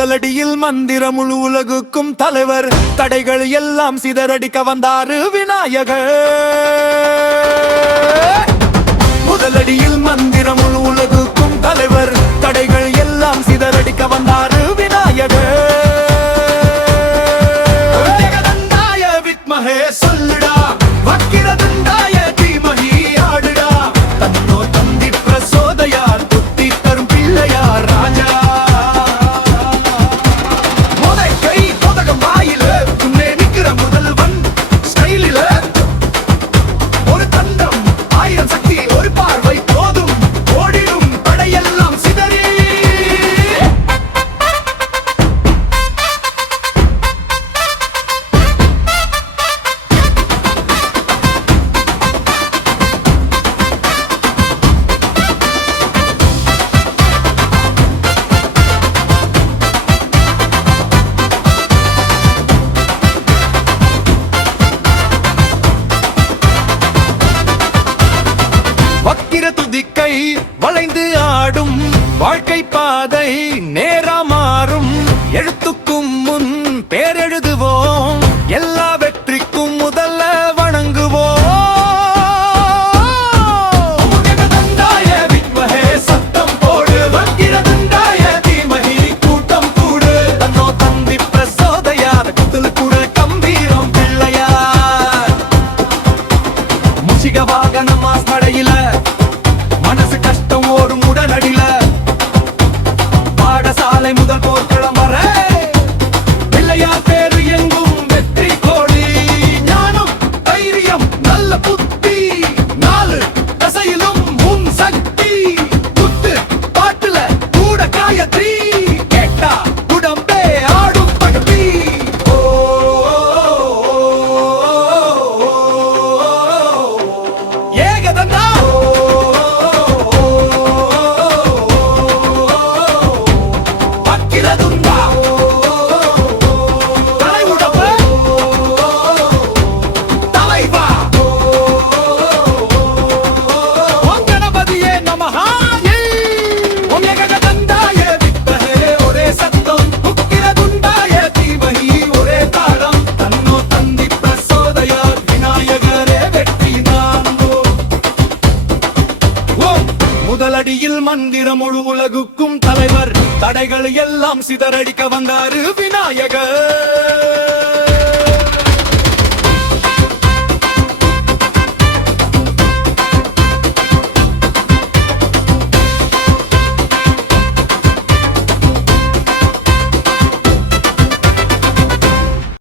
முதலடியில் மந்திரம் முழு உலகுக்கும் தலைவர். தடைகள் எல்லாம் சிதறடிக்க வந்தாரு விநாயகர். முதலடியில் மந்திரம் பாடும் வாழ்க்கை பாதை நேரா மாறும். எழுத்துக்கும் முன் பேரெழுதுவோம். எல்லா வெற்றிக்கும் முதல்ல வணங்குவோம். முகதண்டாய வித்மஹே சத்தம் போடு. வக்கிரதண்டாய தீமஹி கூட்டம் கூடு. தன்னோ தந்தி பிரசோதயார் குத்தல் கூட கம்பீரம் பிள்ளையார். முசிக மனசு ஓடும் உடனடியில பாடசாலை முதல் போர்க்களம் வர பிள்ளையார் பேரு எங்கும் வெற்றி கோடி ஞானம் தைரியம் நல்ல புத்தி நாலு தசையிலும் முன் சக்தி குத்து பாட்டுல கூட காயத்ரி கேட்டா உடம்பே ஆடும் பகவி ஏகதந்தா la முதலடியில் மந்திரம் முழு உலகுக்கும் தலைவர். தடைகள் எல்லாம் சிதறடிக்க வந்தாரு விநாயகர்.